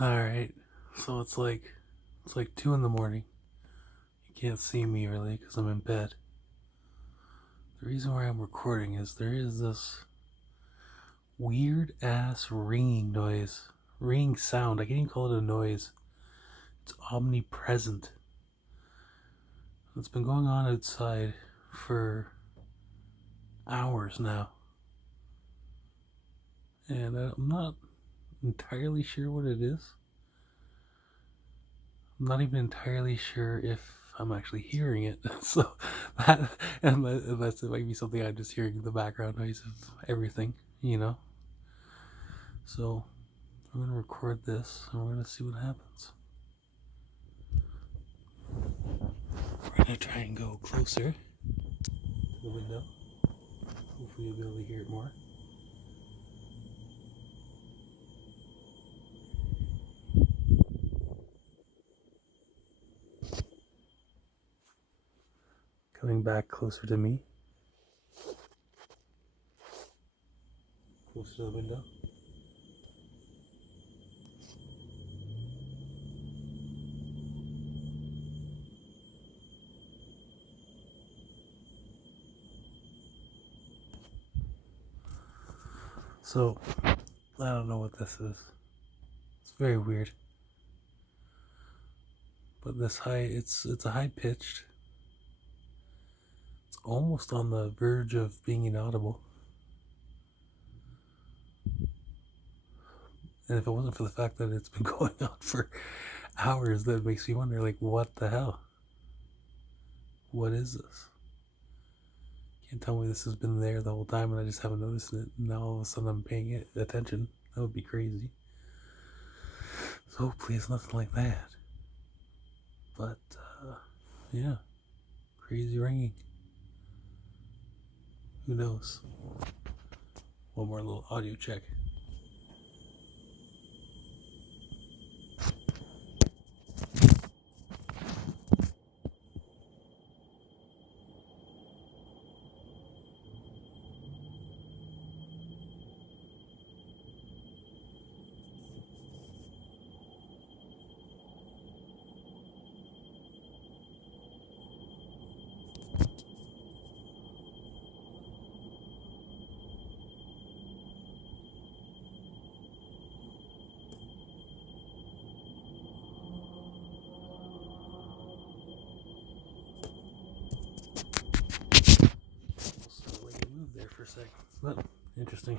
Alright, so it's like 2 in the morning. You can't see me really because I'm in bed. The reason why I'm recording is there is this weird ass ringing noise, ringing sound. I can't even call it a noise. It's omnipresent. It's been going on outside for hours now. And I'm not entirely sure what it is. I'm not even entirely sure if I'm actually hearing it. So unless it might be something I'm just hearing the background noise of everything, you know. So we're gonna record this and we're gonna see what happens. We're gonna try and go closer to the window. Hopefully you'll be able to hear it more. Coming back closer to me. Close to the window. So, I don't know what this is. It's very weird. But this it's a high pitched. It's almost on the verge of being inaudible. And if it wasn't for the fact that it's been going on for hours, that makes me wonder, like, what the hell? What is this? Can't tell me this has been there the whole time and I just haven't noticed it. And now all of a sudden I'm paying attention. That would be crazy. So hopefully it's nothing like that. But, yeah. Crazy ringing. Who knows? One more little audio check. So let me move there for a second. But interesting.